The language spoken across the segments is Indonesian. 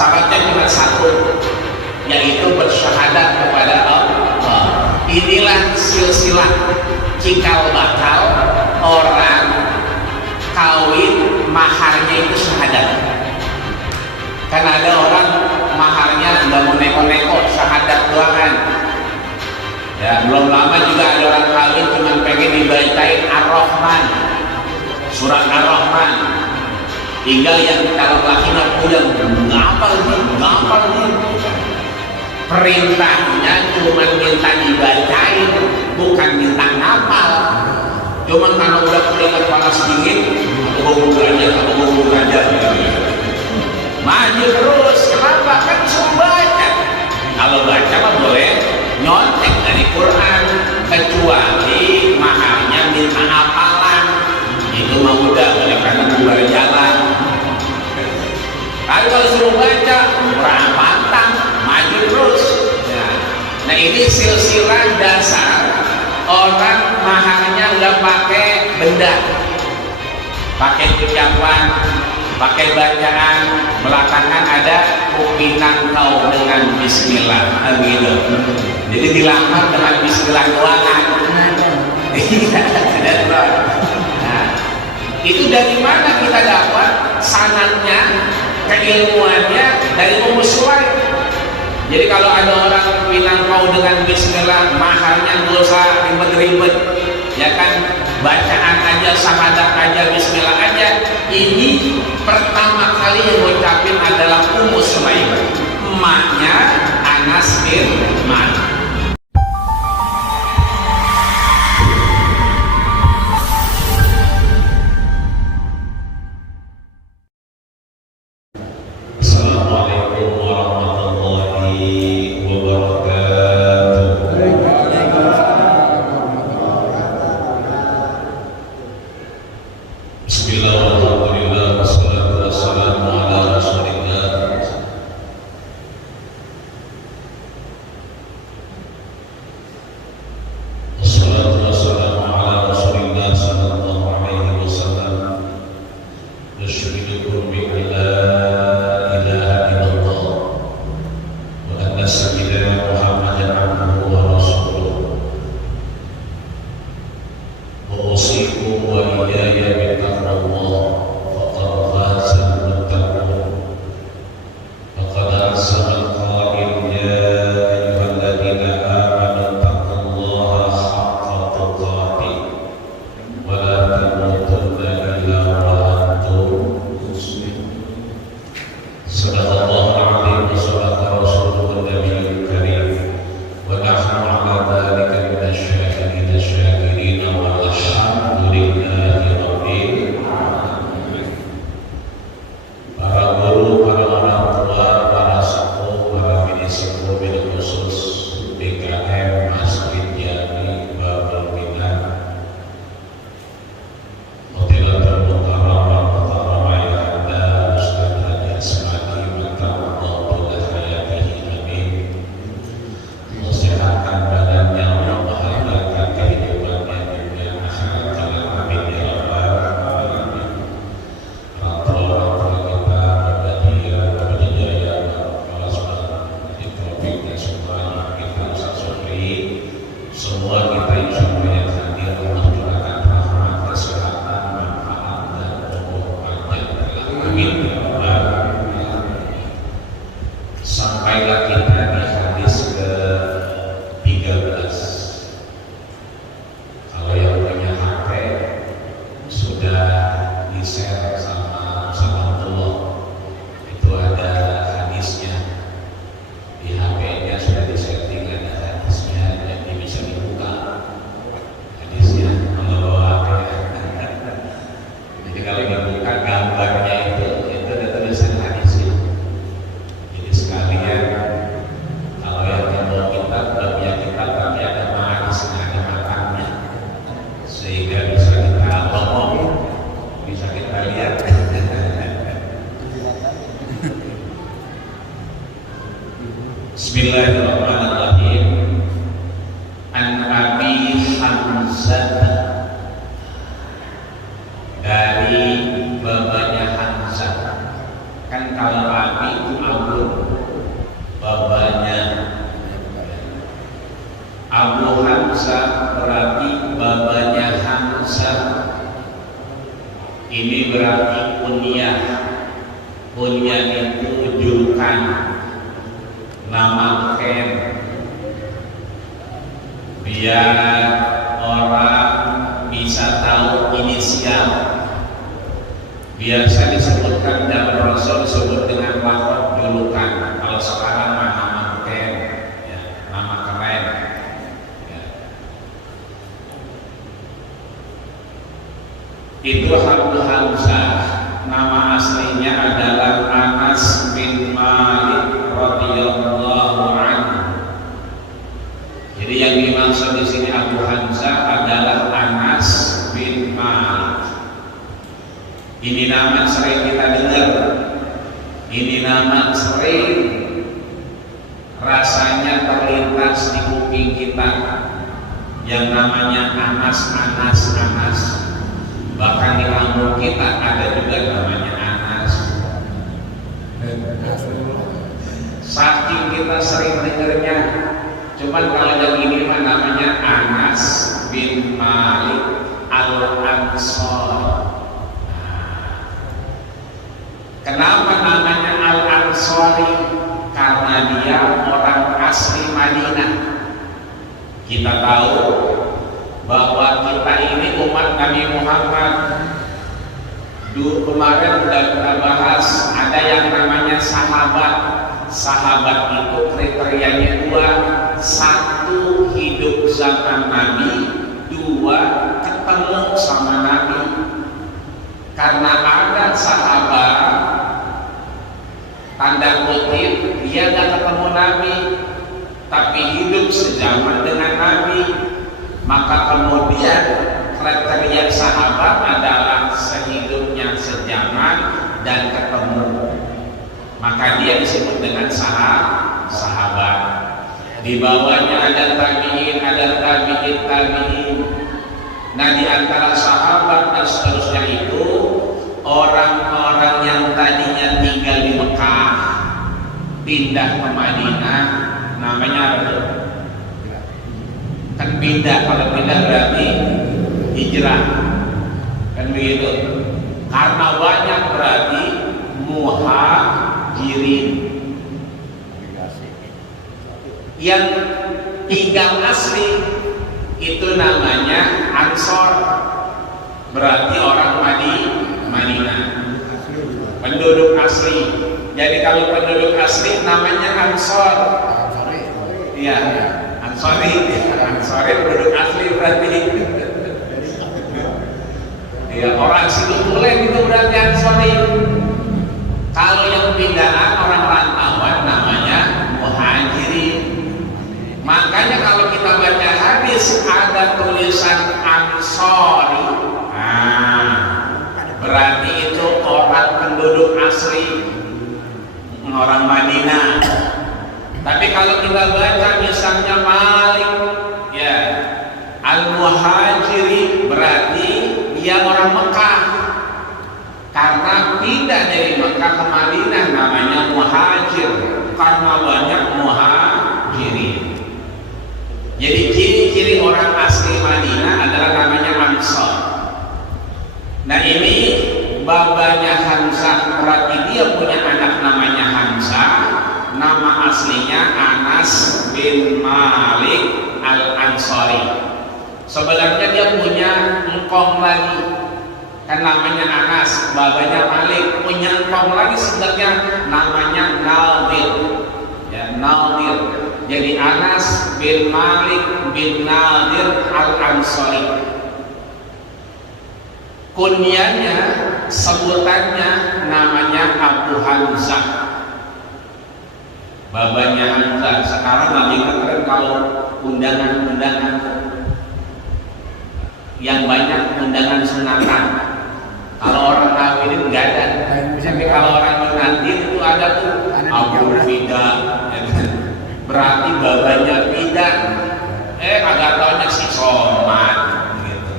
syaratnya cuma satu, yaitu bersyahadat kepada Allah. Inilah silsilah cikal bakal orang kawin maharnya itu syahadat. Kan ada orang maharnya nggak mau neko-neko, syahadat doangan. Ya, belum lama juga ada orang kawin cuma pengen dibacain Ar-Rahman, surat Ar-Rahman. Tinggal yang kalau laki-laki pulang ngapal nih. Perintahnya cuma minta dibacain, bukan minta ngapal. Cuma kalau udah pulang panas dingin, aku mau belajar. Maju terus, kenapa? Kan disuruh baca. Kalau baca mah boleh nyontek dari Quran, kecuali mahalnya minta hafalan. Itu mah udah oleh karena bubar jalan. Tapi kalau suruh baca, kurang pantang, maju terus. Nah ini silsilah dasar orang mahalnya nggak pakai benda, pakai ucapan, pakai bacaan. Belakangan ada upinan kau dengan bismillah, gitu. Jadi dilamar dengan bismillah doangan. Nah, itu dari mana kita dapat sanadnya, keilmuannya? Dari Ummus Sulaim. Jadi kalau ada orang upinan kau dengan bismillah, mahalnya nggak usah ribet-ribet, ya kan? Bacaan aja, syahadat aja, bismillah aja. Ini pertama kali yang ngucapin adalah Ummus Sulaim, emaknya Anas bin Malik. Assalamualaikum warahmatullahi wabarakatuh. Bismillahirrahmanirrahim. Wassalatu wassalamu ala Rasulillah. Wassalatu wassalamu ala Rasulillah sallallahu alaihi wasallam. Nasyhidukum bi la ilaha illallah wa anna sayyidina Muhammadan abduhu wa rasuluh. Wa usikum wa iyaya bi taqwallah faqad faza al-muttaqun. Faqad ahsana al-qa'il ya ayyuhalladzina amanu taqullaha haqqa tuqatih wa la tamutunna illa wa antum muslimun. Sadaqallahul azim wa sadaqa rasuluhun nabiyyul karim wa nahnu ala dzalika minasyahidin asy-syakirin walhamdulillahi rabbil alamin. Para guru, para orang tua, para sepuh, para minisepuh, bil khusus DKM Masjid Jami Babul Minan, Fadilatul Mukarramah Mukarramah yang ada Ustaz Haji Asmadi Matallahu Hayatihi Amin. Sehatkan badannya, membahagiakan kehidupannya dunia akhirat kelak, amin ya rabbal alamin. Orang tua kita berbadi jaya, para sahabat Taufik dan semuanya kita sasuri, semua kita insya Allah yang hadir Allah curahkan rahmat, kesehatan, manfaat dan umur panjang, amin ya rabbal alamin. Sampailah kita di hadis ke-13. Kalau yang punya HP sudah di-share sama Allah, itu ada hadisnya di HP-nya, sudah di-setting ada hadisnya, jadi bisa dibuka hadisnya kalau bawa HP. Jadi kalau dibuka gambarnya itu ada tulisan hadisnya. Jadi sekalian kalau yang mau kitab, punya kitab tapi ada hadisnya, ada makannya, sehingga bisa kita ngomong, bisa kita lihat. Bismillahirrahmanirrahim. An Abi Hamzah, dari bapaknya Hamzah. Kan kalau Abi itu Abu itu julukan, nama Ken, biar orang bisa tahu inisial. Biasa disebutkan dalam Rasul disebut dengan lakon julukan. Kalau sekarang nama Ken, ya, nama keren. Ya. Itu Abu Hamzah. Nama aslinya adalah Anas bin Malik radhiyallahu anhu. Jadi yang dimaksud di sini Abu Hamzah adalah Anas bin Malik. Ini nama sering kita dengar. Ini nama sering rasanya terlintas di kuping kita. Yang namanya Anas. Bahkan di kampung kita ada juga namanya Anas. Saking kita sering dengarnya. Cuman kalau yang ini mah namanya Anas bin Malik Al-Ansari. Kenapa namanya Al-Ansari? Karena dia orang asli Madinah. Kita tahu bahwa kita ini umat Nabi Muhammad. Dulu kemarin sudah kita bahas, ada yang namanya sahabat. Sahabat itu kriterianya dua: satu, hidup zaman Nabi; dua, ketemu sama Nabi. Karena ada sahabat tanda kutip dia gak ketemu Nabi tapi hidup sejaman dengan Nabi, maka kemudian kriteria sahabat adalah sehidupnya sejaman dan ketemu, maka dia disebut dengan sahabat. Di bawahnya ada tabi'in, ada tabi'in. Nah, di antara sahabat dan seterusnya itu orang-orang yang tadinya tinggal di Mekah pindah ke Madinah, namanya apa tuh? Kan pindah, kalau pindah berarti hijrah, kan begitu. Karena banyak berarti muhajirin. Yang tinggal asli itu namanya Ansor, berarti orang Madinah, penduduk asli. Jadi kalau penduduk asli namanya Ansor. Iya, Ansori penduduk asli berarti. Ya, orang situ tulen itu berarti Ansori. Kalau yang pindahan orang rantauan namanya muhajirin. Makanya kalau kita baca hadis ada tulisan Ansori, berarti itu orang penduduk asli, orang Madinah. Tapi kalau kita baca misalnya Malik, ya, Al-Muhajiri, berarti dia orang Mekah. Karena pindah dari Mekah ke Madinah namanya muhajir, karena banyak muhajirin. Jadi ciri-ciri orang asli Madinah adalah namanya Ansor. Nah, ini babanya Hamzah, berarti dia punya anak namanya Hamzah. Nama aslinya Anas bin Malik Al-Ansari. Sebenarnya dia punya engkong lagi, kan namanya Anas, babanya Malik, punya engkong lagi sebenarnya namanya Nadir. Ya, Nadir. Jadi Anas bin Malik bin Nadir Al-Ansari. Kunyanya, sebutannya namanya Abu Hamzah. Babanya Hamzah. Sekarang lagi keren kalau undangan-undangan yang banyak undangan sunatan. Kalau orang kawin nggak ada, tapi kalau orang sunatan itu ada tuh Abu Fida. Berarti babanya tidak. Kagak taunya si Somad gitu.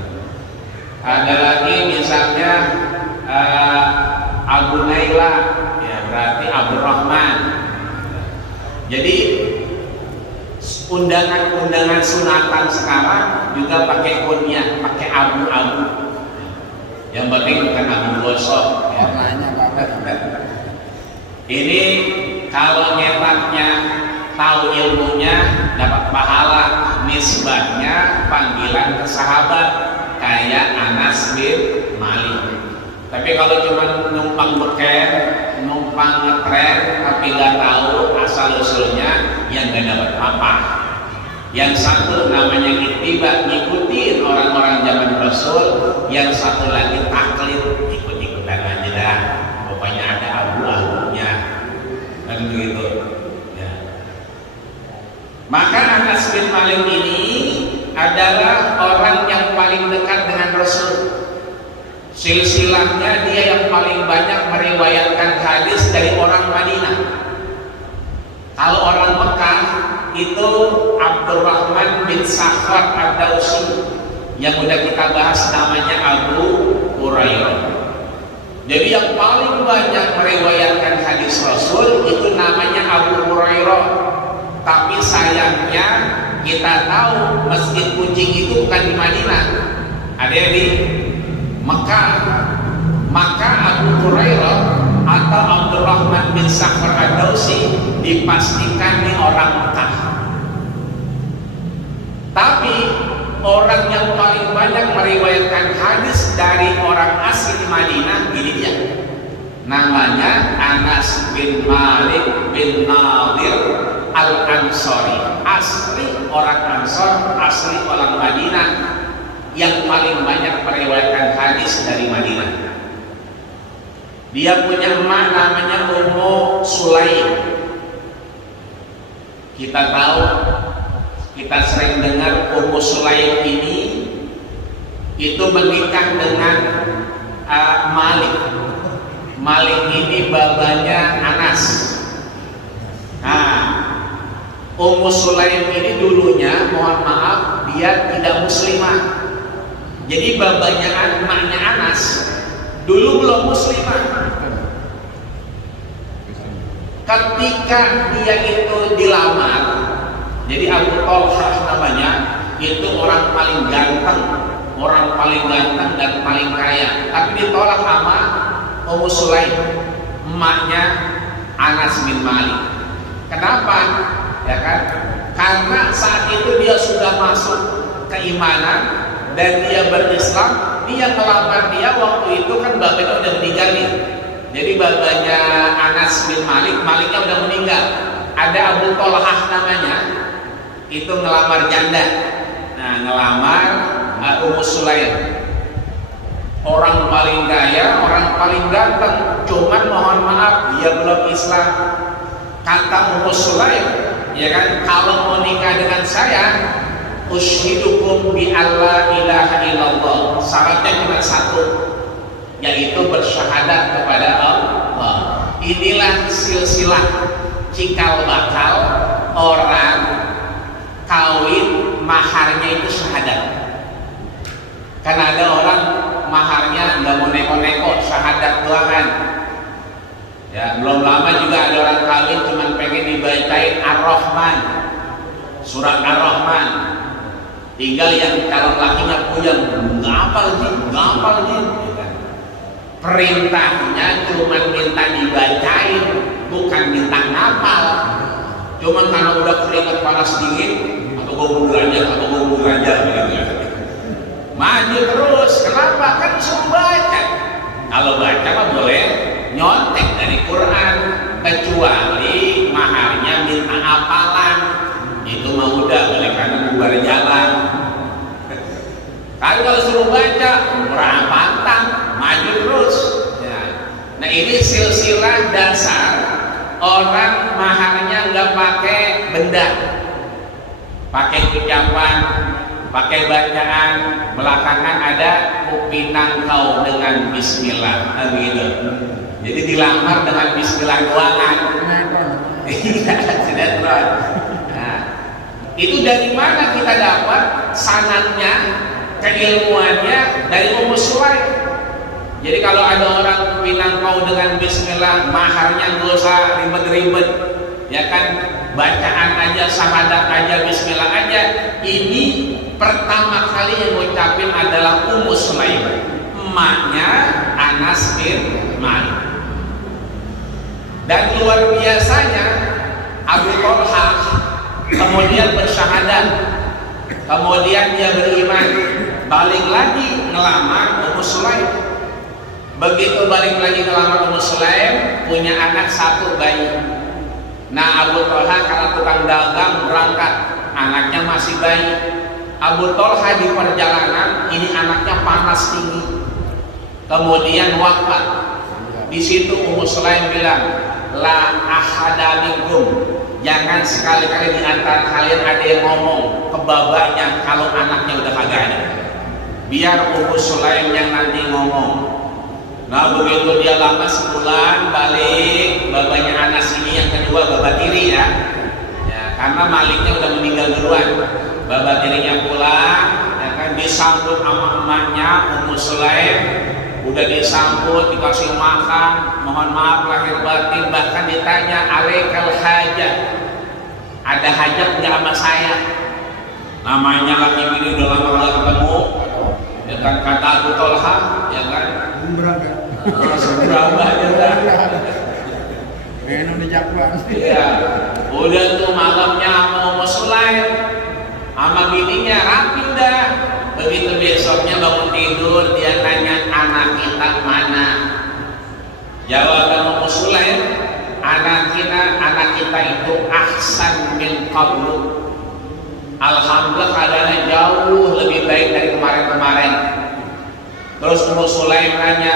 Ada lagi misalnya Abu Naila, ya berarti Abu Rahman. Jadi undangan-undangan sunatan sekarang juga pakai kunyah, pakai abu-abu. Yang penting bukan abu gosok. Ya. Ini kalau nyetaknya tahu ilmunya dapat pahala, nisbahnya panggilan ke sahabat kayak Anas bin Malik. Tapi kalau cuma numpang beken, numpang ngetren tapi nggak tahu asal usulnya, yang nggak dapat apa. Yang satu namanya ittiba, ngikutin orang-orang zaman Rasul. Yang satu lagi taklid, ikut-ikutan aja dah. Pokoknya ada abu-abunya, kan begitu. Ya. Maka Anas bin Malik ini adalah orang yang paling dekat dengan Rasul. Silsilahnya dia yang paling banyak meriwayatkan hadis dari orang Madinah. Kalau orang Mekah itu Abdurrahman bin Sakhar ad-Dausi, yang udah kita bahas namanya Abu Hurairah. Jadi yang paling banyak meriwayatkan hadis Rasul itu namanya Abu Hurairah. Tapi sayangnya kita tahu Masjid Kucing itu bukan di Madinah, ada di Mekah. Maka Abu Hurairah atau Abdurrahman bin Sakhar ad-Dausi dipastikan nih orang Mekah. Tapi orang yang paling banyak meriwayatkan hadis dari orang asli Madinah ini dia. Namanya Anas bin Malik bin Nadir Al-Ansari. Asli orang Ansar, asli orang Madinah, yang paling banyak meriwayatkan hadis dari Madinah. Dia punya emak namanya Ummu Sulaim. Kita tahu, kita sering dengar Ummu Sulaim ini itu menikah dengan Malik. Malik ini babanya Anas. Nah, Ummu Sulaim ini dulunya, mohon maaf, dia tidak muslimah. Jadi babanya emaknya Anas dulu belum muslimah. Ketika dia itu dilamar, jadi Abu Talhah namanya, itu orang paling ganteng dan paling kaya. Tapi ditolak sama Ummu Sulaim, emaknya Anas bin Malik. Kenapa? Ya kan? Karena saat itu dia sudah masuk keimanan dan dia berislam. Dia melamar dia waktu itu kan bapaknya udah meninggal nih. Jadi bapaknya Anas bin Malik, Maliknya udah meninggal. Ada Abu Talhah namanya, itu ngelamar janda. Nah, ngelamar Ummu Sulaim. Orang paling kaya, orang paling ganteng. Cuman mohon maaf, dia belum Islam. Kata Ummu Sulaim, ya kan, kalau mau nikah dengan saya, ushidukum bi alla ilaha illallah. Syaratnya cuma satu, yaitu bersyahadat kepada Allah. Inilah silsilah cikal bakal orang kawin, maharnya itu syahadat. Karena ada orang maharnya nggak mau neko-neko, syahadat doangan. Ya, belum lama juga ada orang kawin cuma pengen dibacain Ar-Rahman, surat Ar-Rahman. Tinggal yang calon lakinya puyeng, nggak hafal ji. Perintahnya cuma minta dibacain, bukan minta ngapal. Cuman karena udah keringat panas dingin, atau gue mundur aja gitu. Maju terus, kenapa? Kan suruh baca. Kalau baca mah boleh nyontek dari Quran, kecuali maharnya minta hafalan. Itu mah udah balik kanan bubar jalan. Kalau suruh baca, kurang pantang, maju terus. Ya. Nah, ini silsilah dasar orang maharnya nggak pakai benda, pakai ucapan, pakai bacaan. Belakangan ada upinang kau dengan Bismillah, gitu. Jadi dilamar dengan Bismillah doangan. Iya, sinetron. Nah, itu dari mana kita dapat sanadnya, keilmuannya? Dari Ummu Sulaim. Jadi kalau ada orang pinang kau dengan Bismillah, maharnya nggak usah ribet-ribet, ya kan? Bacaan aja, syahadat aja, Bismillah aja. Ini pertama kali yang ngucapin adalah Ummu Sulaim, emaknya Anas bin Malik. Dan luar biasanya Abu Talha kemudian bersyahadat, kemudian dia beriman, balik lagi ngelamar Ummu Sulaim. Begitu balik lagi ngelamar Ummu Sulaim, punya anak satu bayi. Nah, Abu Talha karena tukang dagang berangkat, anaknya masih bayi. Abu Talha di perjalanan ini anaknya panas tinggi, kemudian wafat. Di situ Ummu Sulaim bilang, la ahada minkum, jangan sekali-kali di antara kalian ada yang ngomong ke babanya kalau anaknya udah kagak ada. Biar Ummu Sulaim yang nanti ngomong. Nah, begitu dia lama sebulan balik, babanya Anas ini yang kedua, baba tiri ya, karena maliknya udah meninggal duluan. Baba tirinya pulang, ya kan, disambut sama emaknya Ummu Sulaim. Udah disambut, dikasih makan, mohon maaf lahir batin, bahkan ditanya alaikal hajat, ada hajat nggak sama saya? Namanya laki ini udah lama nggak ketemu, ya kan, kata Abu Talha, ya kan, seberapa aja lah, minum di Jakban. ya, udah tuh malamnya sama Ummu Sulaim, sama bininya rapi dah. Begitu besoknya bangun tidur, dia tanya, anak kita mana? Jawaban Ummu Sulaim, anak kita itu ahsan min qablu. Alhamdulillah keadaannya jauh lebih baik dari kemarin-kemarin. Terus Ummu Sulaim nanya,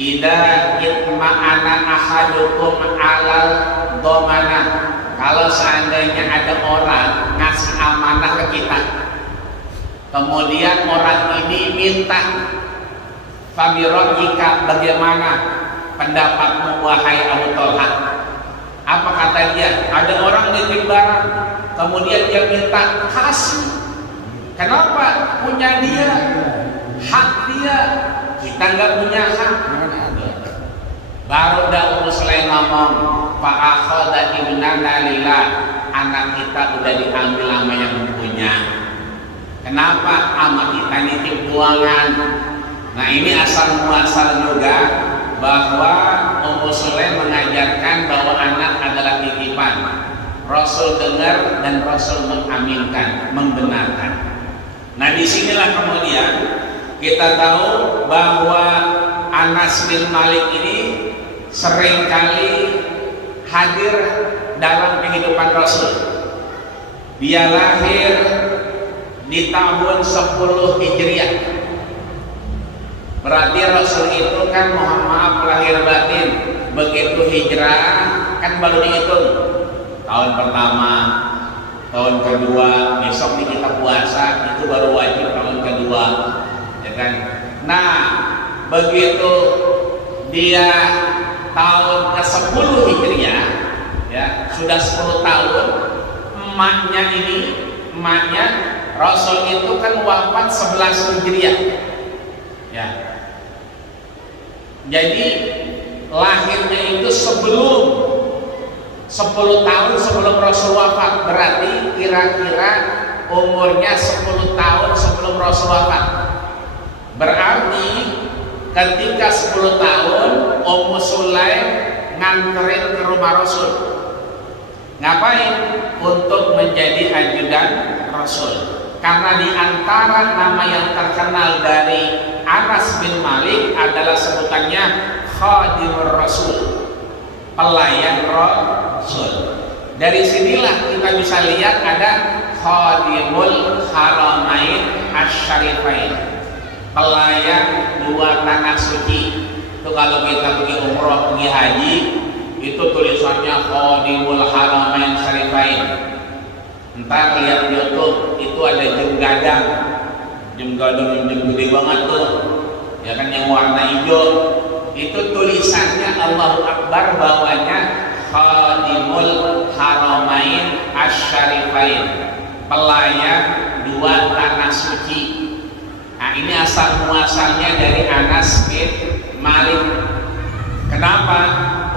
idza itma'ana ahadukum alal dhamanah, kalau seandainya ada orang ngasih amanah ke kita, kemudian orang ini minta, fabirohika, bagaimana pendapatmu wahai Abu Talha? Apa kata dia? Ada orang nitip barang, kemudian dia minta, kasih. Kenapa? Punya dia, hak dia, kita nggak punya hak. Baru dah Ummu Sulaim ngomong, fa'akhadha ibnana lillah, anak kita udah diambil sama yang punya. Kenapa? Ama kita nitip buangan. Nah, ini asal muasal juga bahwa Ummu Sulaim mengajarkan bahwa anak adalah titipan. Rasul dengar dan Rasul mengaminkan, membenarkan. Nah, disinilah kemudian kita tahu bahwa Anas bin Malik ini seringkali hadir dalam kehidupan Rasul. Dia lahir di tahun 10 Hijriah. Berarti Rasul itu kan, mohon maaf lahir batin, begitu hijrah kan baru dihitung tahun pertama, tahun kedua, besok nih kita puasa, itu baru wajib tahun kedua, ya kan. Nah, begitu dia tahun ke-10 Hijriah, ya sudah 10 tahun, emaknya Rasul itu kan wafat 11 Hijriah, ya. Jadi lahirnya itu sebelum 10 tahun sebelum Rasul wafat, berarti kira-kira umurnya 10 tahun sebelum Rasul wafat. Berarti ketika 10 tahun Ummu Sulaim nganterin ke rumah Rasul. Ngapain? Untuk menjadi ajudan Rasul. Karena di antara nama yang terkenal dari Anas bin Malik adalah sebutannya Khadimur Rasul, pelayan Rasul. Dari sinilah kita bisa lihat ada Khadimul Haramain Asy-Syarifain, pelayan dua tanah suci. Itu kalau kita pergi umroh, pergi haji, itu tulisannya Khadimul Haramain Syarifain. Ntar lihat di YouTube, itu ada jem gadang yang gede banget tuh, ya kan, yang warna hijau. Itu tulisannya Allahu Akbar, bawahnya Khadimul Haramain Asy-Syarifain, pelayan dua tanah suci. Nah, ini asal muasalnya dari Anas bin Malik. Kenapa?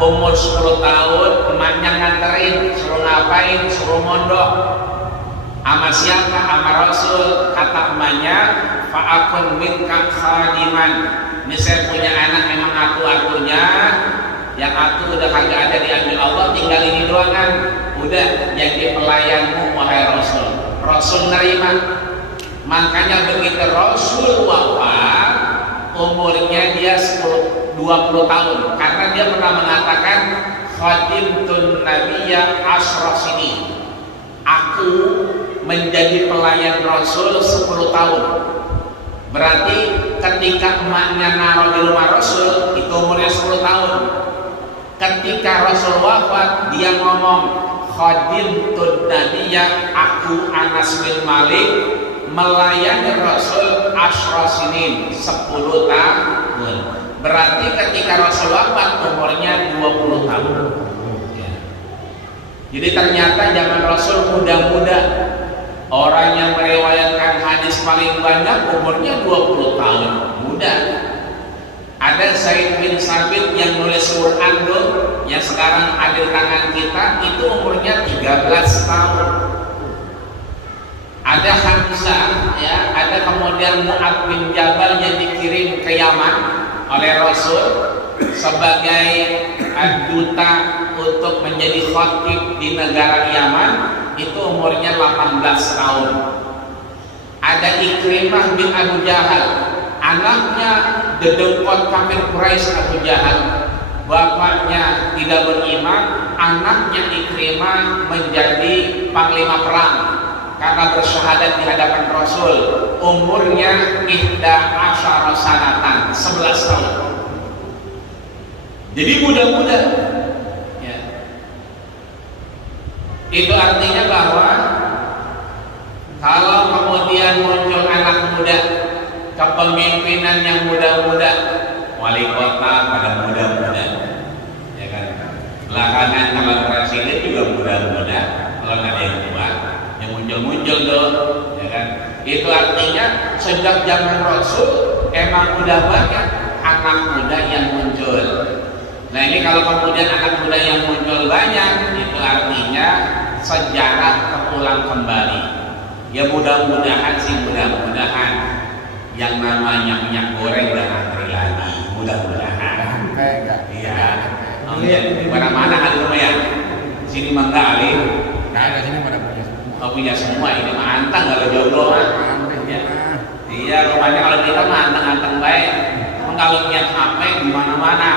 Umur 10 tahun emaknya nganterin, suruh ngapain? Suruh mondok. Sama siapa? Sama Rasul. Kata emaknya, fa'akun minka khadiman. Ini saya punya anak, memang aku-akunya yang aku udah kagak ada diambil Allah, tinggal ini doang kan, udah jadi pelayanmu wahai Rasul. Rasul nerima. Makanya begitu Rasul wafat, umurnya dia 20 tahun, karena dia pernah mengatakan khadimtun nabiyya asyra sinin, aku menjadi pelayan Rasul 10 tahun. Berarti ketika emaknya naruh di rumah Rasul itu umurnya 10 tahun. Ketika Rasul wafat, dia ngomong khadimtun nabiyya, aku Anas bin Malik melayani Rasul asyra sinin 10 tahun. Berarti ketika Rasul wafat umurnya 20 tahun. Jadi ternyata zaman Rasul muda-muda. Orang yang meriwayatkan hadis paling banyak umurnya 20 tahun, muda. Ada Zaid bin Sabit yang nulis Quran tuh, yang sekarang ada di tangan kita, itu umurnya 13 tahun. Ada Hamzah, ya, ada kemudian Mu'ad bin Jabal yang dikirim ke Yaman oleh Rasul sebagai duta untuk menjadi khatib di negara Yaman, itu umurnya 18 tahun. Ada Ikrimah bin Abu Jahal, anaknya dedengkot kafir Quraisy Abu Jahal, bapaknya tidak beriman, anaknya Ikrimah menjadi panglima perang karena bersyahadat di hadapan Rasul. Umurnya 11 sanatan, 11 tahun. Jadi muda-muda. Ya. Itu artinya bahwa kalau kemudian muncul anak muda, kepemimpinan yang muda-muda, wali kota pada muda-muda, ya kan. Belakangan kalau presiden juga muda-muda, kalau nggak ada yang tua, yang muncul-muncul tuh, ya kan. Itu artinya sejak zaman Rasul emang udah banyak anak muda yang muncul. Nah ini kalau kemudian anak muda yang muncul banyak, itu artinya sejarah terulang kembali. Ya mudah-mudahan sih, mudah-mudahan yang namanya minyak goreng udah ngantri lagi, mudah-mudahan. Iya. Oh iya, di mana-mana ada rumah ya. Sini mangga Ali. Nah, ada sini pada punya semua. Oh punya semua, ini mah anteng kalau jomblo mah. Ya. Iya, rumahnya kalau kita mah anteng-anteng baik. Kalau lihat HP di mana-mana.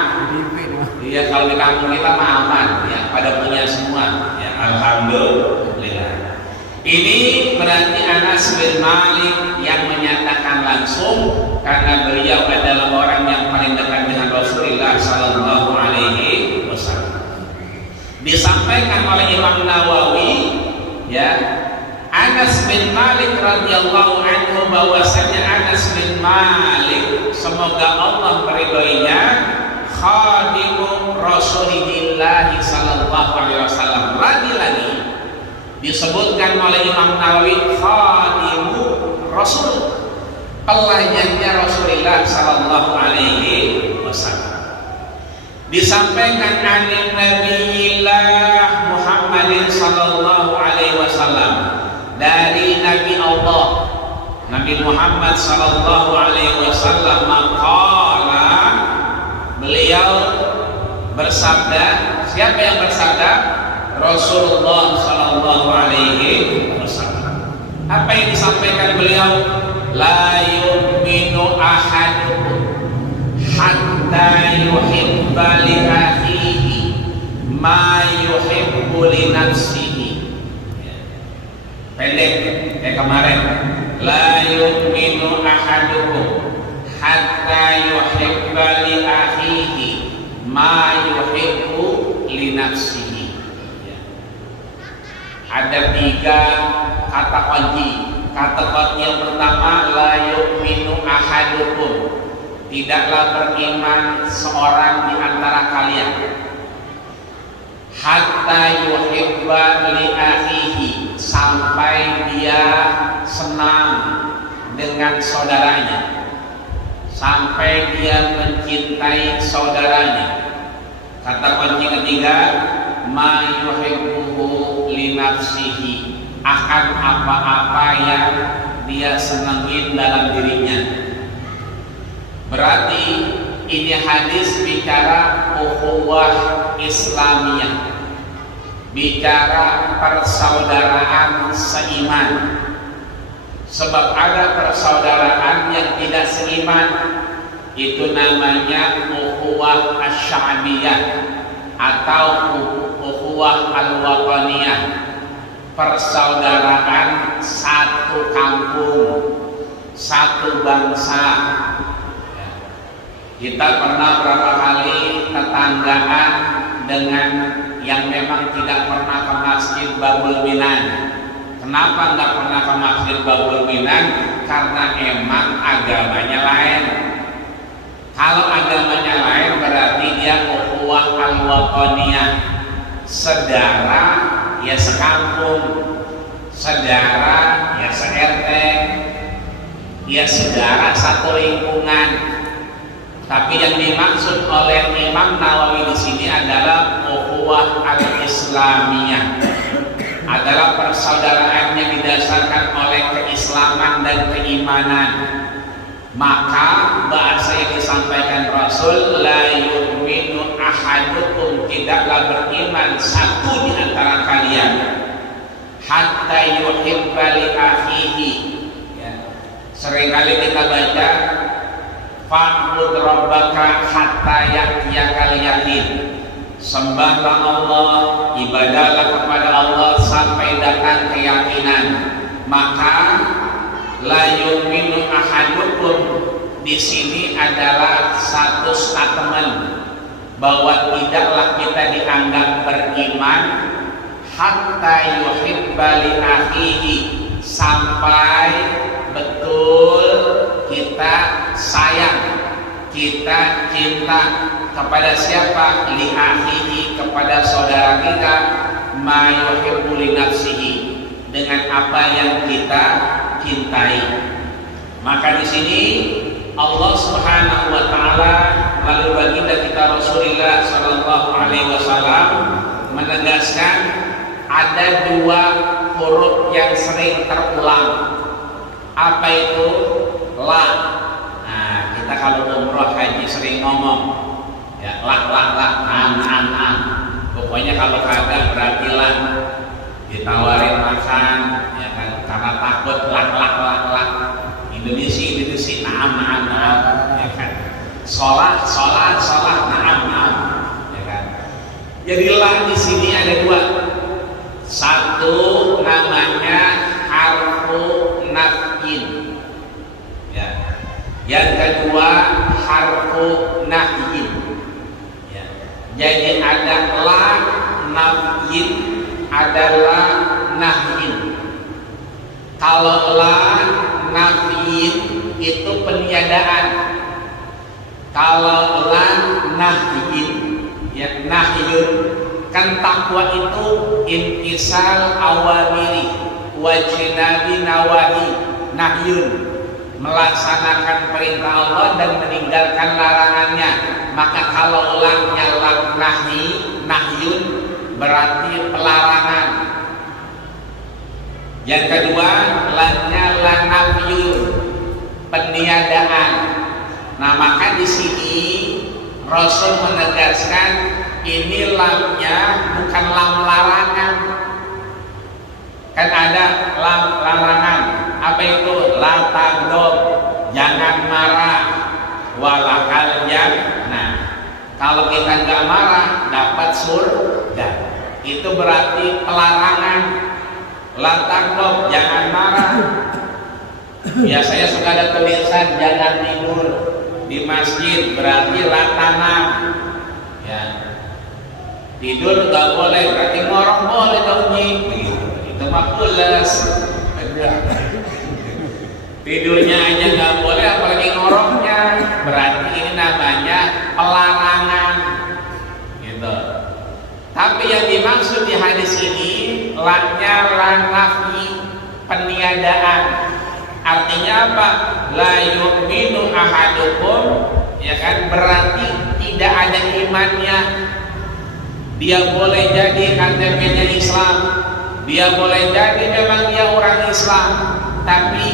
Iya, kalau di kampung kita mah aman, ya, pada punya semua. Ya, alhamdulillah. Ini berarti Anas bin Malik yang menyatakan langsung, karena beliau adalah orang yang paling dekat dengan Rasulullah Sallallahu Alaihi Wasallam. Disampaikan oleh Imam Nawawi, ya, Anas bin Malik radhiyallahu anhu, bahwasanya Anas bin Malik, semoga Allah meridhoinya, khadimu Rasulillah sallallahu alaihi wasallam. Lagi-lagi disebutkan oleh Imam Nawawi khadimu Rasul, pelayannya Rasulullah sallallahu alaihi wasallam. Disampaikan anin Nabiyillah Muhammadin sallallahu alaihi wasallam, dari Nabi Allah Nabi Muhammad sallallahu alaihi wasallam, maqala, beliau bersabda. Siapa yang bersabda? Rasulullah sallallahu alaihi wasallam. Apa yang disampaikan beliau? La yu'minu ahadukum hatta yuhibba li akhihi ma yuhibbu li nafsihi. Pendek kayak kemarin. La yu'minu ahadukum hatta yuhibba li akhihi ma yuhibbu li nafsihi. Ada 3 kata kunci. Kata kunci yang pertama, la yu'minu ahadukum, tidaklah beriman seorang di antara kalian, hatta yuhibba li akhihi, sampai dia senang dengan saudaranya, sampai dia mencintai saudaranya. Kata kunci ketiga, ma yuhibbuhu li nafsihi, akan apa-apa yang dia senangin dalam dirinya. Berarti ini hadis bicara ukhuwah Islamiyah, bicara persaudaraan seiman. Sebab ada persaudaraan yang tidak seiman, itu namanya ukhuwah asy'abiyah atau ukhuwah al-wataniyah, persaudaraan satu kampung, satu bangsa. Kita pernah berapa kali tetanggaan dengan yang memang tidak pernah ke Masjid Babul Minan. Kenapa nggak pernah ke Masjid Babul Minan? Karena emang agamanya lain. Kalau agamanya lain berarti dia ukhuwah al-wataniyah, saudara ya sekampung, saudara ya se-RT, ya saudara satu lingkungan. Tapi yang dimaksud oleh Imam Nawawi di sini adalah ukhuwah al-islamiyah, adalah persaudaraan yang didasarkan oleh keislaman dan keimanan. Maka bahasa yang disampaikan Rasul, la yu'minu ahadukum, tidaklah beriman satu di antara kalian hatta yuhibba li akhihi. Seringkali kita baca fa'bud rabbaka hatta ya'tiyakal yaqin, sembahlah Allah, ibadahlah kepada Allah sampai datang keyakinan. Maka la yu'minu ahadukum di sini adalah satu statement bahwa tidaklah kita dianggap beriman hatta yuhibba li akhihi, sampai betul kita sayang, kita cinta kepada siapa? Li akhihi, kepada saudara kita, ma yuhibbu li nafsihi, dengan apa yang kita cintai. Maka di sini Allah Subhanahu wa taala melalui baginda kita Rasulullah sallallahu alaihi wasallam menegaskan ada dua huruf yang sering terulang. Apa itu? La. Nah, kita kalau umroh haji sering ngomong ya, la, am. Pokoknya kalau kagak berarti la. Ditawarin makan ya kan, karena takut la. Indonesia naam ya kan. Sholat naam ya kan. Jadi la di sini ada dua. Satu namanya harfu nafyin ya. Yang kedua harfu nahyin ya. Jadi ada la nafyin, adalah nahyin. Kalau la nafyin itu peniadaan. Kalau la nahyin ya nahyun, kan takwa itu intisal awamiri wajinabi nawahi, nahyun, melaksanakan perintah Allah dan meninggalkan larangannya. Maka kalau la-nya la nahyun berarti pelarangan. Yang kedua la-nya la nafyun, peniadaan. Nah, maka di sini Rasul menegaskan ini lamnya bukan lam larangan. Kan ada lam larangan. Apa itu? La tagdob, jangan marah. Walakal nah, kalau kita nggak marah dapat surga. Itu berarti pelarangan. La tagdob, jangan marah. Biasanya suka ada tulisan jangan tidur di masjid, berarti la tanam. Ya. Tidur nggak boleh, berarti ngorong boleh dong nih. Itu mah pulas. Tidurnya aja nggak boleh, apalagi ngorongnya. Berarti ini namanya pelarangan, gitu. Tapi yang dimaksud di hadis ini la-nya la nafyi, peniadaan. Artinya apa? La yu'minu ahadukum, ya kan, berarti tidak ada imannya. Dia boleh jadi KTP-nya Islam, dia boleh jadi memang dia orang Islam, tapi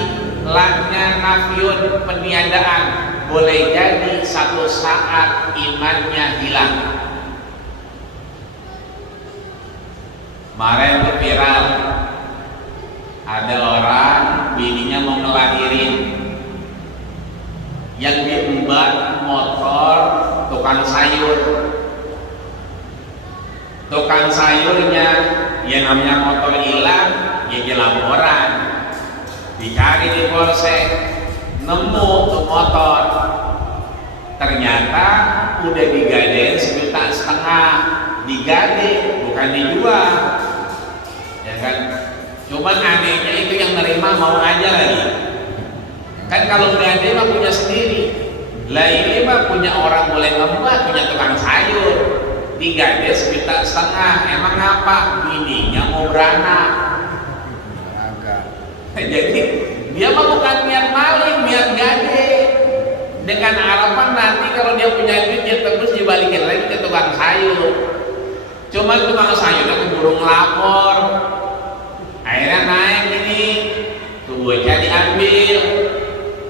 la-nya nafyun, peniadaan. boleh jadi satu saat imannya hilang. Kemarin itu viral, ada orang bininya mau ngelahirin, yang diembat motor tukang sayur. Tukang sayurnya, ya namanya motor hilang, ya dia laporan, dicari di polsek, nemu tuh motor, ternyata udah digadein 1,5 juta, digade bukan dijual, ya kan? Cuman anehnya itu yang nerima mau aja lagi, kan kalau gade mah punya sendiri, lah ini mah punya orang boleh ngembat, punya tukang sayur, digade 1,5 juta, emang apa? Bininya mau beranak. Jadi dia mah bukan niat maling, niat gade, dengan harapan nanti kalau dia punya duit dia terus dibalikin lagi ke tukang sayur. Cuma tukang sayurnya keburu ngelapor, akhirnya naik ini, tuh bocah diambil.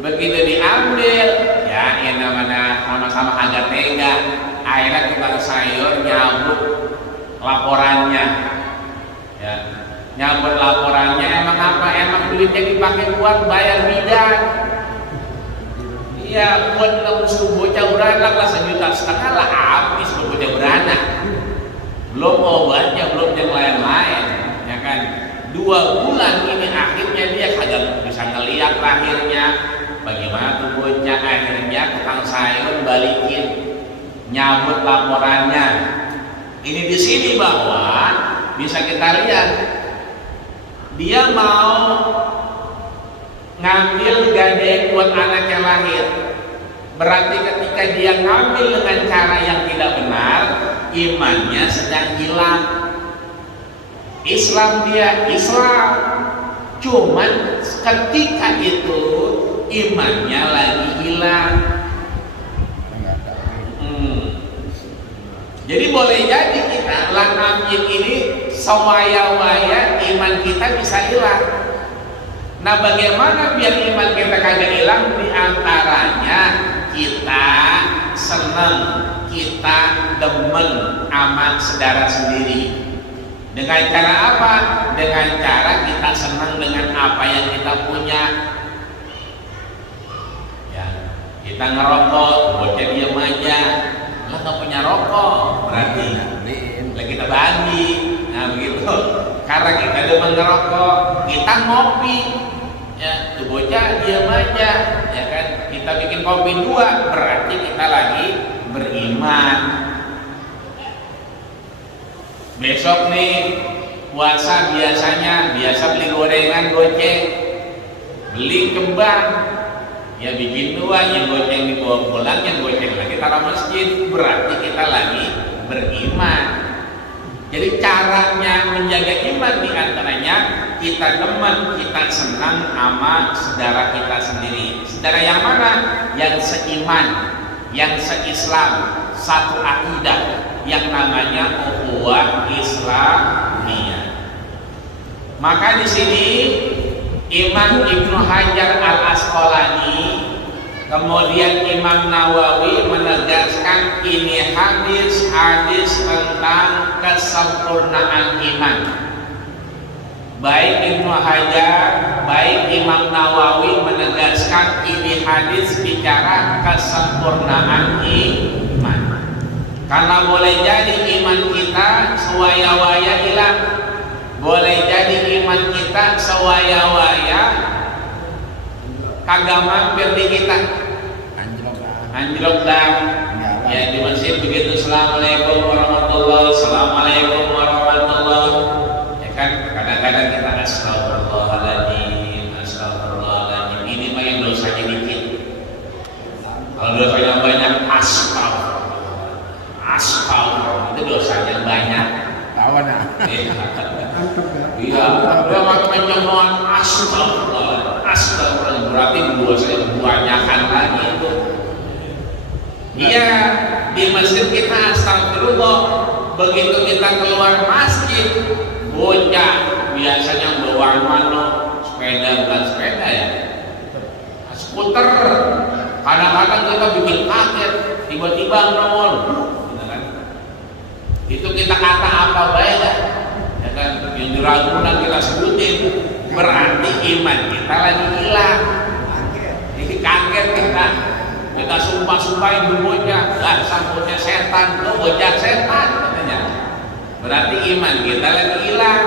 Begitu diambil, ya ini namanya sama-sama agak tega, akhirnya tukang sayur nyabut laporannya, ya. Nyabut laporannya emang apa? Emang duitnya dipakai buat bayar bidan. Iya, buat nebus bocah beranak lah 1,5 juta lah habis buat bocah beranak. Belum obatnya, belum yang lain-lain, ya kan? 2 bulan ini akhirnya dia kagak bisa ngeliat lahirnya. Bagaimana tuh bocah? Akhirnya tukang sayur balikin, nyabut laporannya. Ini di sini bahwa bisa kita lihat, dia mau ngambil gade buat anak yang lahir. Berarti ketika dia ngambil dengan cara yang tidak benar, imannya sedang hilang. Islam dia Islam, cuman ketika itu imannya lagi hilang. Jadi boleh jadi kita lanamjin ini sewaya-waya iman kita bisa hilang. Nah, bagaimana biar iman kita kagak hilang? Di antaranya kita senang, kita demen sama saudara sendiri. Dengan cara apa? Dengan cara kita senang dengan apa yang kita punya. Ya, kita ngerokok, bocah diam aja. Lah nggak punya rokok, berarti lah kita bagi. Nah begitu. Karena kita demen ngerokok, kita ngopi. Ya, tuh bocah diam aja, ya kan? Kita bikin kopi 2, berarti kita lagi beriman. Besok nih puasa biasa beli gorengan goceng, beli kembang, ya bikin 2, yang goceng dibawa pulang, yang goceng lagi taruh masjid, berarti kita lagi beriman. Jadi caranya menjaga iman diantaranya kita demen, kita senang sama saudara kita sendiri. Saudara yang mana? Yang seiman, yang seislam, satu akidah, yang namanya ukhuwah Islamiyah. Maka di sini Imam Ibnu Hajar Al-Asqalani, kemudian Imam Nawawi menegaskan ini hadis tentang kesempurnaan iman. Baik Ibnu Hajar, baik Imam Nawawi menegaskan ini hadis bicara kesempurnaan iman. Karena boleh jadi iman kita sewaya-waya hilang, boleh jadi iman kita sewaya-waya kagak mampir di kita, anjlok dah. Ya di masjid begitu, assalamualaikum warahmatullahi, assalamualaikum warahmatullahi, ya kan? Kadang-kadang kita astagfirullahaladzim, astagfirullahaladzim. Ini mah yang dosanya dikit. Kalau dosanya banyak, astagfirullah, itu dosanya banyak. Lawan ya. Iya, dia macam-macam astagfirullah, berarti dosanya kebanyakan lagi itu. Iya, di masjid kita astagfirullah, begitu kita keluar masjid, bocah biasanya bawa sepeda, bukan sepeda ya, skuter, Kadang-kadang kita bikin kaget, tiba-tiba nongol, gitu kan? Itu kita kata apa baik ya kan? Yang di Ragunan kita sebutin, berarti iman kita lagi hilang. Jadi kaget kita sumpah-sumpahin dulunya, sambutnya setan, lo bocah setan katanya. Berarti iman kita lagi hilang.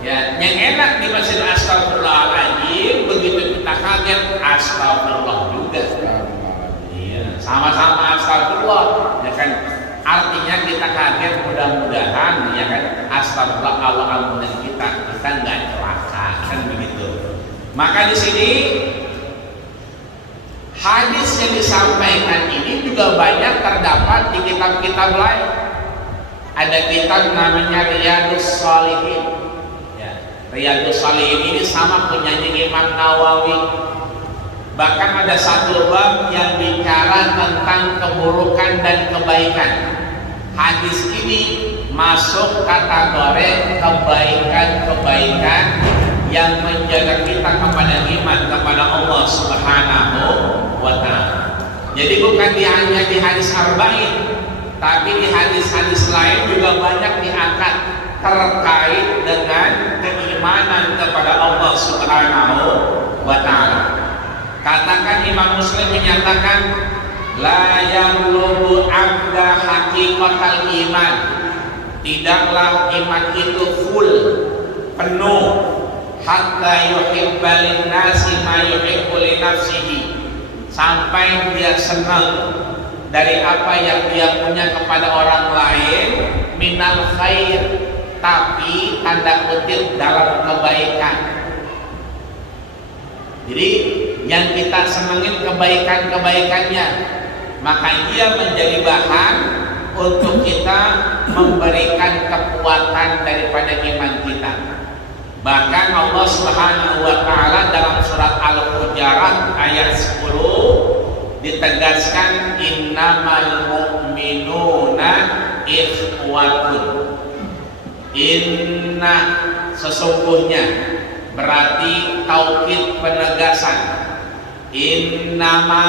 Ya, yang enak di masjid astagfirullahaladzim, begitu kita kaget astagfirullah juga. Iya, sama-sama astagfirullah, ya kan? Artinya kita kaget, mudah-mudahan ya kan astagfirullah Allah ampunin kita nggak celaka, kan begitu. Maka di sini hadis yang disampaikan ini juga banyak terdapat di kitab-kitab lain. Ada kitab namanya Riyadhus Shalihin. Riyadhus Shalihin ini sama punyanya Imam Nawawi. Bahkan ada satu bab yang bicara tentang keburukan dan kebaikan. Hadis ini masuk kategori kebaikan-kebaikan yang menjaga kita kepada iman kepada Allah Subhanahu wa ta'ala. Jadi bukan hanya di hadis arba'in, tapi di hadis-hadis lain juga banyak diangkat terkait dengan keimanan kepada Allah Subhanahu wa ta'ala. Katakan Imam Muslim menyatakan la yamlubu abda haqiqatal iman. Tidaklah iman itu full, penuh, hatta yuhibba linnasi ma yuhibbu li nafsihi, sampai dia senang dari apa yang dia punya kepada orang lain minal khair, tapi tanda kutip dalam kebaikan. Jadi yang kita senengin kebaikan-kebaikannya, maka dia menjadi bahan untuk kita memberikan kekuatan daripada iman kita. Bahkan Allah Subhanahu wa ta'ala dalam surat Al-Hujurat ayat 10 ditegaskan innamal mu'minuna ikhwatun. Inna sesungguhnya berarti taukid penegasan. Innama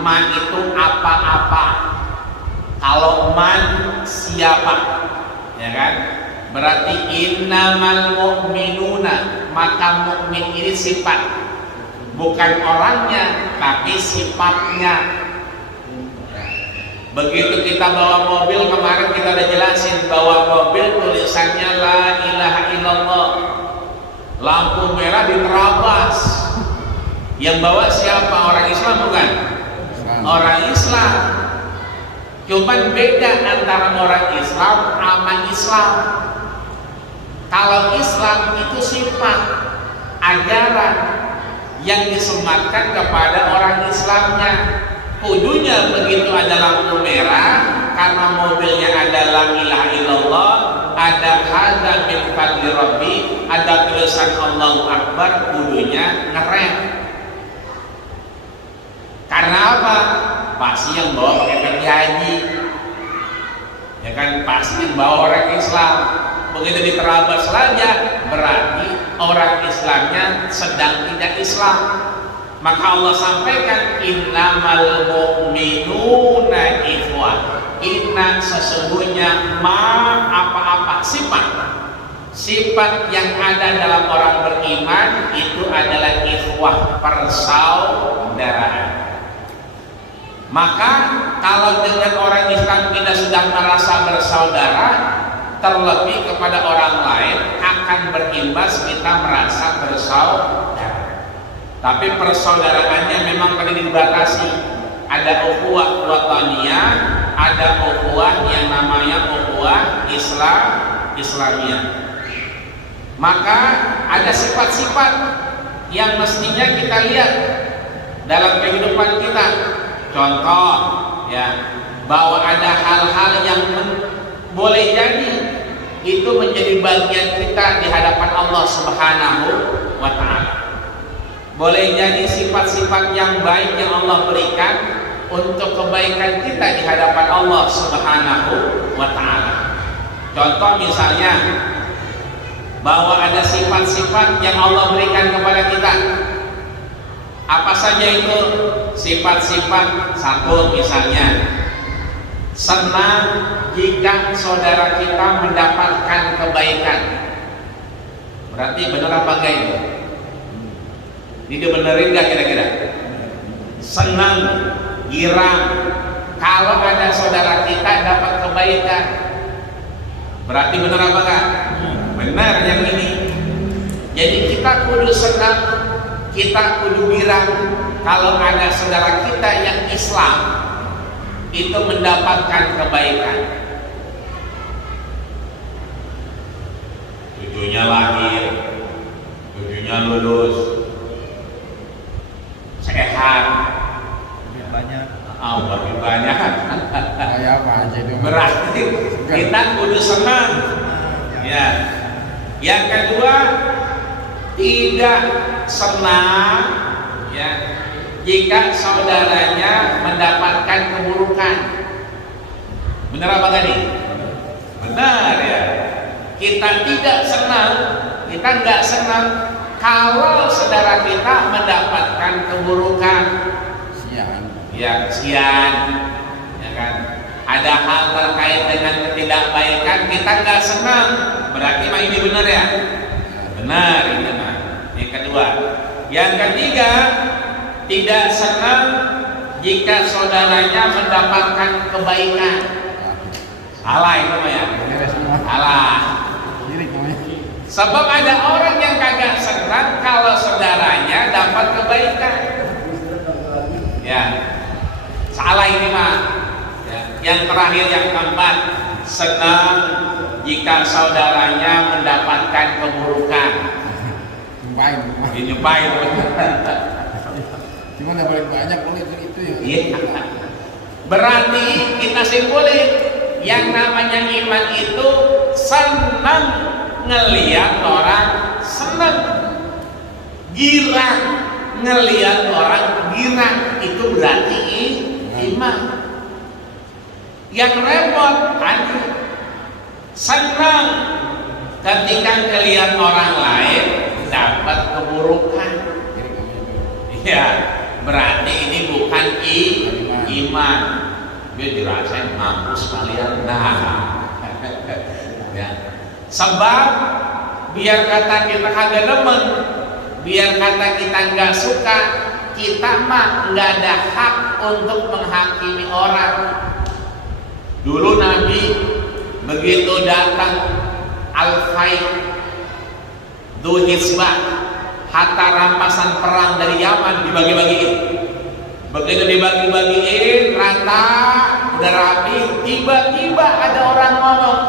ma itu apa-apa. Kalau man siapa, ya kan? Berarti innamal mu'minuna, maka mukmin ini sifat, bukan orangnya tapi sifatnya. Begitu kita bawa mobil, kemarin kita udah jelasin, bawa mobil tulisannya la ilaha illallah, lampu merah diterabas. Yang bawa siapa? Orang Islam bukan? Orang Islam. Cuman beda antara orang Islam sama Islam. Kalau Islam itu sifat, ajaran yang disematkan kepada orang Islamnya. Kudunya begitu ada lampu merah, karena mobilnya ada la ilaha illallah, ada hadza min fadli rabbi, ada tulisan Allahu Akbar, kudunya ngerem. Karena apa? Pasti yang bawa pakai peci haji, ya kan? Pasti yang bawa orang Islam. Begitu diterabas saja, berarti orang Islamnya sedang tidak Islam. Maka Allah sampaikan innamal mu'minuna ikhwah. Inna sesungguhnya ma apa-apa, sifat yang ada dalam orang beriman itu adalah ikhwah, persaudaraan. Maka kalau dengan orang Islam kita sudah merasa bersaudara, terlebih kepada orang lain akan berimbas kita merasa bersaudara. Tapi persaudaraannya memang perlu dibatasi. Ada ukhuwah wataniyah, ada ukhuwah yang namanya ukhuwah Islamiyah. Maka ada sifat-sifat yang mestinya kita lihat dalam kehidupan kita. Contoh, ya, bahwa ada hal-hal yang boleh jadi itu menjadi bagian kita di hadapan Allah Subhanahu wa ta'ala. Boleh jadi sifat-sifat yang baik yang Allah berikan untuk kebaikan kita di hadapan Allah Subhanahu wa ta'ala. Contoh misalnya, bahwa ada sifat-sifat yang Allah berikan kepada kita. Apa saja itu sifat-sifat? Satu misalnya, senang jika saudara kita mendapatkan kebaikan. Berarti benar apa enggak itu? Ini dibenerin enggak kira-kira? Senang, girang kalau ada saudara kita dapat kebaikan. Berarti benar apa enggak? Benar yang ini. Jadi kita kudu senang, kita kudu girang kalau ada saudara kita yang Islam itu mendapatkan kebaikan. Cucunya lahir, cucunya lulus, sehat, banyak. lebih banyak. Kayak apa aja itu? Berarti kita kudu senang. Ya. Yang kedua, tidak senang ya jika saudaranya mendapatkan keburukan. Benar apa tadi? Benar ya. Kita tidak senang, kita nggak senang kalau saudara kita mendapatkan keburukan. Sian. Ya, sian, ya kan? Ada hal terkait dengan ketidakbaikan kita nggak senang. Berarti mah ini benar ya? Benar ini mah. Yang kedua, yang ketiga, tidak senang jika saudaranya mendapatkan kebaikan. Salah itu mah ya. Salah. Sebab ada orang yang kagak senang kalau saudaranya dapat kebaikan. Ya, salah ini mah. Ya. Yang terakhir yang keempat, senang jika saudaranya mendapatkan keburukan. Nyumpain. Cuma nggak boleh banyak kalau itu ya. Iya. Berarti kita simpulin yang namanya iman itu senang ngelihat orang senang, girang ngelihat orang girang, itu berarti iman. Yang repot kan senang ketika ngelihat orang lain dapat keburukan. Iya, berarti ini bukan iman. Dia dirasain mampus kalian. Nah, ya. Sebab biar kata kita kagak demen, biar kata kita nggak suka, kita mah nggak ada hak untuk menghakimi orang. Dulu Nabi begitu datang Al-Faid Dhu Hizbah, harta rampasan perang dari Yaman dibagi-bagiin. Begitu dibagi-bagiin rata, udah rapi, tiba-tiba ada orang ngomong,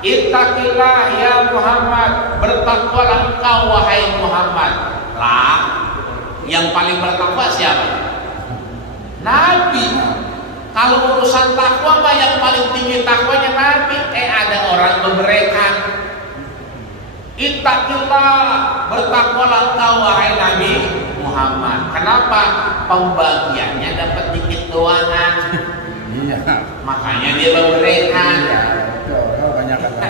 Ittaqillah ya Muhammad, bertakwalah engkau wahai Muhammad. Lah, yang paling bertakwa siapa? Nabi. Kalau urusan takwa mah yang paling tinggi takwanya Nabi. Ada orang memberikan, Ittaqillah, bertakwalah engkau wahai Nabi Muhammad. Kenapa? Pembagiannya dapat dikit doangan. Iya. Makanya dia memberikan. Iya, betul. Oh, banyak kata.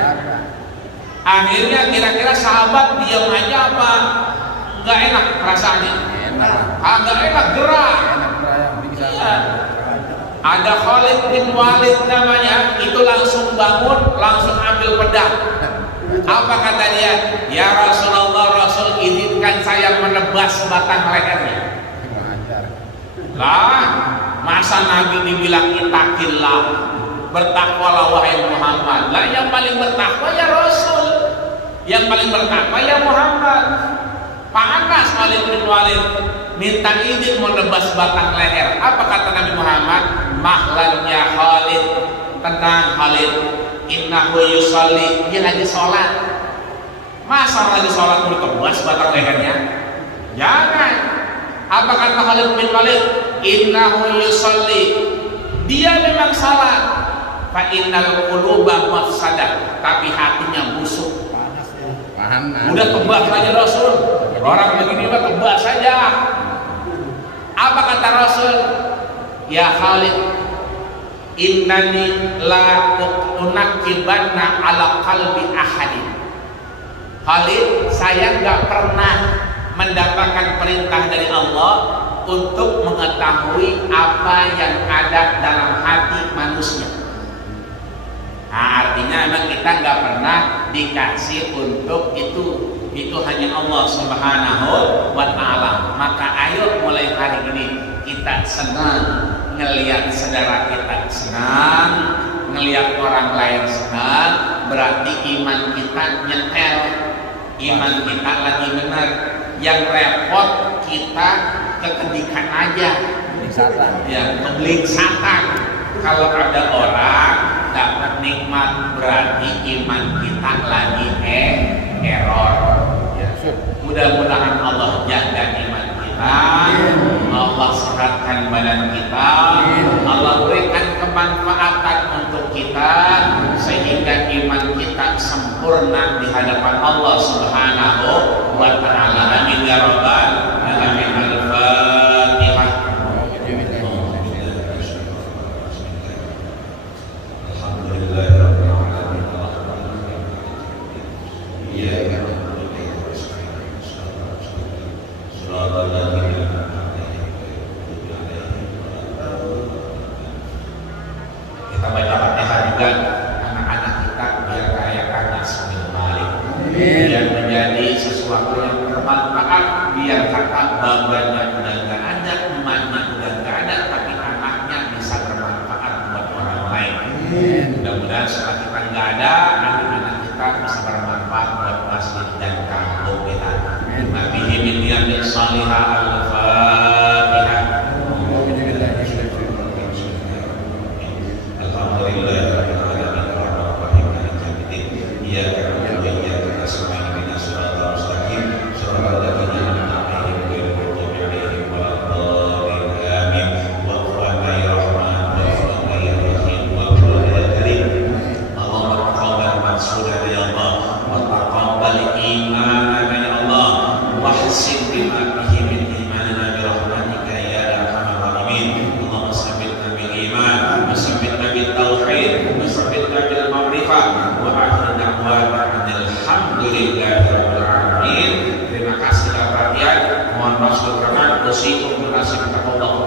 Akhirnya kira-kira sahabat diam aja apa? Enggak enak perasaannya. Enak. Agak enak, gerak. Enak yang bisa. Iya. Ada Khalid bin Walid namanya, itu langsung bangun, langsung ambil pedang. Apa kata dia? Ya Rasulullah, Rasul izinkan saya menebas batang lehernya. Lah, masa Nabi dibilang ittaqillah, bertakwalah wahai Muhammad. Lah yang paling bertakwa ya Rasul, yang paling bertakwa ya Muhammad. Panas Khalid bin Walid minta izin mau nebas batang leher. Apa kata Nabi Muhammad? Mahlan ya Khalid, tenang Khalid, innahu yusalli, dia lagi sholat. Masa lagi sholat mau tebas batang lehernya? Jangan. Apa kata Khalid bin Walid? Innahu yusalli, dia memang sholat. Fa innal quluba mafsadah, tapi hatinya busuk. Panas. Udah tebas saja Rasul. Orang begini mah tebas saja. Apa kata Rasul? Ya Khalid, innani la unakibanna ala qalbi ahadin. Khalid, saya nggak pernah mendapatkan perintah dari Allah untuk mengetahui apa yang ada dalam hati manusia. Nah, artinya memang kita nggak pernah dikasih untuk itu hanya Allah Subhanahu wa Ta'ala. Maka ayo mulai hari ini kita senang ngelihat saudara kita senang, ngelihat orang lain senang, berarti iman kita nyetel, iman kita lagi benar. Yang repot kita kekendikan aja, ya kebelingsatan. Kalau ada orang dapat nikmat, berarti iman kita lagi error. Ya. Mudah-mudahan Allah jaga iman kita, Allah sehatkan badan kita, Allah berikan kemanfaatan untuk kita sehingga iman kita sempurna di hadapan Allah Subhanahu wa Ta'ala. Amin ya rabbal alamin. Al-Fatihah. Kita baca Fatihah juga anak-anak kita biar kayak Anas bin Malik, biar menjadi sesuatu yang bermanfaat, biar kakak babanya udah gak ada, emaknya udah gak ada, tapi anaknya bisa bermanfaat buat orang lain. Mudah-mudahan setelah kita gak ada, anak-anak kita bisa bermanfaat buat masjid dan kampung kita. Nabihi min niyatin salihah. Al-Fatihah. Terima kasih atas perhatian. Mohon maaf, usikum menasihkan Allah